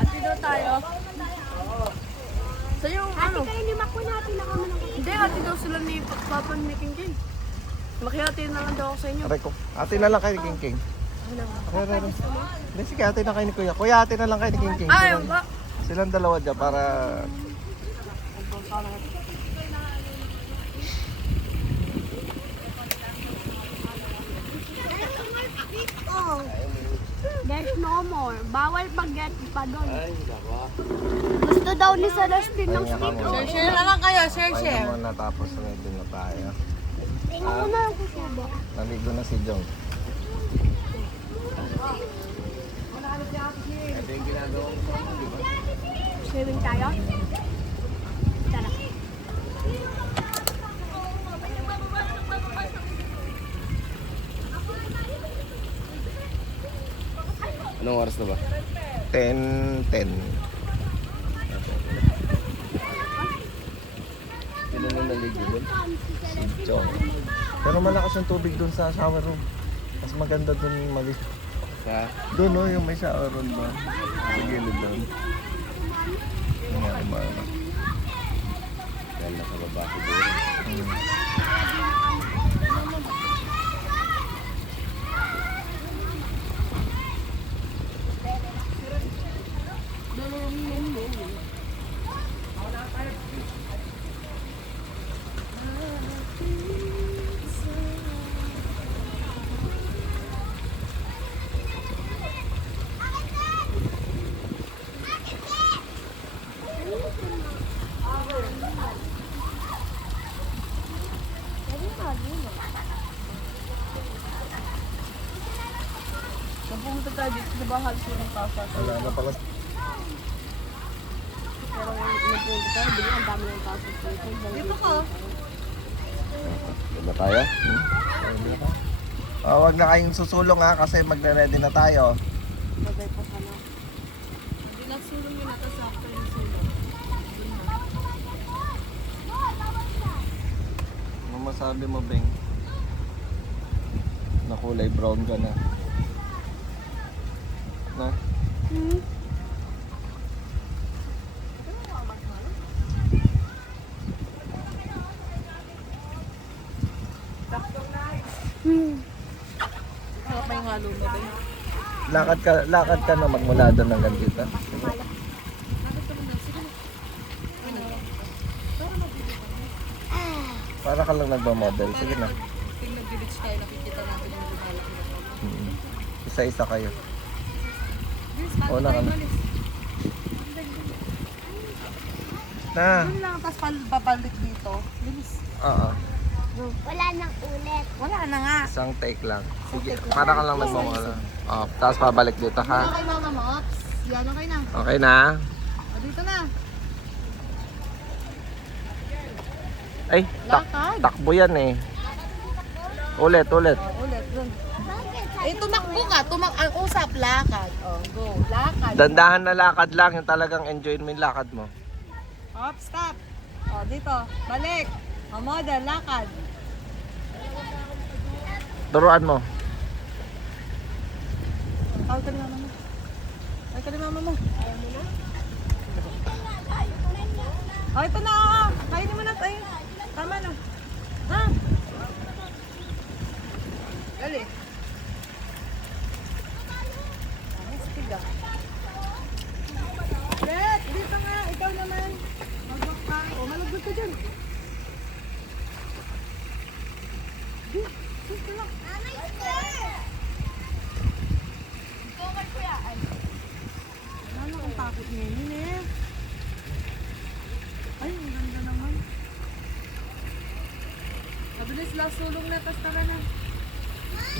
Ati daw tayo. So yung ano? Ate kayo lima ko natin na kami ng Hindi, ati daw sila ni Papa ni King King. Makihati na lang daw ako sa inyo. Aray ko. Ate na lang kayo ni King King. Aray. Hindi, sige, ate na kayo ni Kuya. Kuya, ate na lang kayo ni King King. Ay, ba? Silang dalawa dyan para... There's no more. Bawal pag-get pa doon. Gusto daw ni Celestine ng stick. Share na lang kayo, share. Kaya muna tapos naligo na tayo. Tingnan ko na ang kusubo. Naligo na si Jong. Swimming tayo? Tara. Anong oras na ba? 10:10. Sino na naligo doon? Si Jong. Pero malakas yung tubig dun sa shower room. Mas maganda dun maligo. Sa? Doon no, yung may shower room ba? Sa gilid doon. Yung nga umama. Yan, nasa baba siguro. Nung pumunta tayo dito, di ba halos yung tasa? Wala na pala. Pero nung pumunta tayo, bigla ang dami ng tasa. Dito ko. Doon na tayo? Oh, wag na kayong susulong ha kasi magre-ready na tayo. Bagay pa ka na. Hindi nagsulong yun ata sa after yung sulong. Ano masabi mo, Beng? Na kulay brown ka na. Na? Sarap pa yung halo mo ba yun? Lakad ka na magmula doon hanggang dito. Para ka lang nagba-model. Sige na. Pag nag-beach tayo, nakikita natin yung lumalak na ito. Isa-isa kayo. Bilis, bago Una ka tayo na. malis. Na. Doon lang, tapos papalik dito. Bilis. Oo. Wala nang ulit. Wala na nga. Isang take lang. Sige. Para ka lang nagmamala. Oh, tapos pabalik dito ha. Okay, Mama Mops. Yan, okay na. Okay na. O, dito na. Ay, Lakad. takbo yan eh. Ulit. O, ulit, dun. Bakit? Eh, tumakbo ka. Ang usap, lakad. O, go. Lakad. Dandahan na lakad lang. Yung talagang enjoy mo yung lakad mo. Hop, stop. O, dito. Balik. O, model, lakad. Turuan mo. Tawag ka ni Mama mo. Tawag ka ni Mama mo. O, ito na. Kainin mo na tayo. Tama na. Ha? Dali. Astig ah. Jet, dito nga. Ikaw naman. Magbak ka. O, malagbag ka dyan. Dito lang. Ano ang takot niya yun eh. Ay, ang ganda naman. Mabilis lang sulong na, tas tara na.